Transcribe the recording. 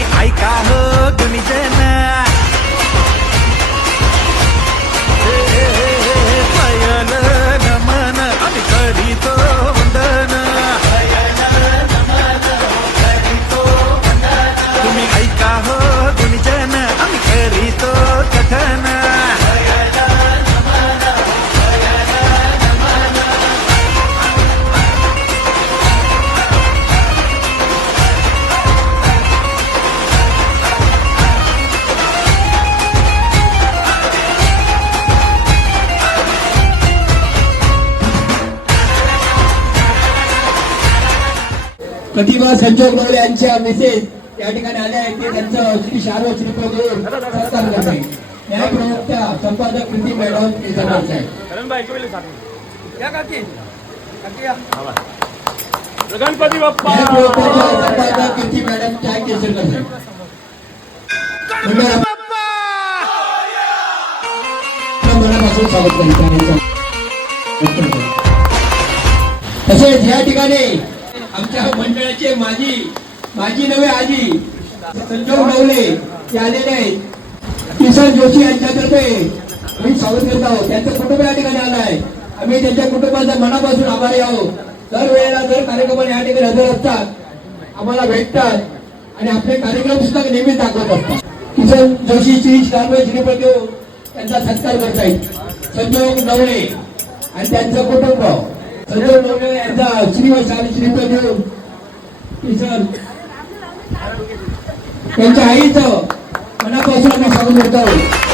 तुम्ही ऐका हो तुम्ही जन प्रतिभा संजोग नवले यांच्या मिसेस या ठिकाणी आल्या आहेत. ते त्यांचं श्री शारो श्रीपद देऊन सत्कार करते न्याय प्रवक्ता संपादक प्रीती मॅडम हे आहे गणपती बाप्पा! संपादक मॅडम मंडळाचं बाप्पा! मनापासून स्वागत करीत. आहे. तसेच या ठिकाणी आमच्या मंडळाचे माजी माजी नवे आजी संजोग नवले ते आलेले आहेत. किसन जोशी यांच्यातर्फे आम्ही स्वागत करत आहोत. त्यांचं कुटुंब या ठिकाणी आलं आहे. आम्ही त्यांच्या कुटुंबाचा मनापासून आभारी आहोत. दर वेळेला दर कार्यक्रमाला या ठिकाणी हजर असतात आम्हाला भेटतात आणि आपले कार्यक्रम सुद्धा नेहमीच दाखवत असतात किसन जोशी श्री शारवे श्रीपती त्यांचा सत्कार येईल संजोग नवले आणि त्यांचं कुटुंब. संजोग नवले यांचा श्रीवश आणि श्रीपती किसन त्यांच्या आईचं मनापासून आम्ही स्वागत करत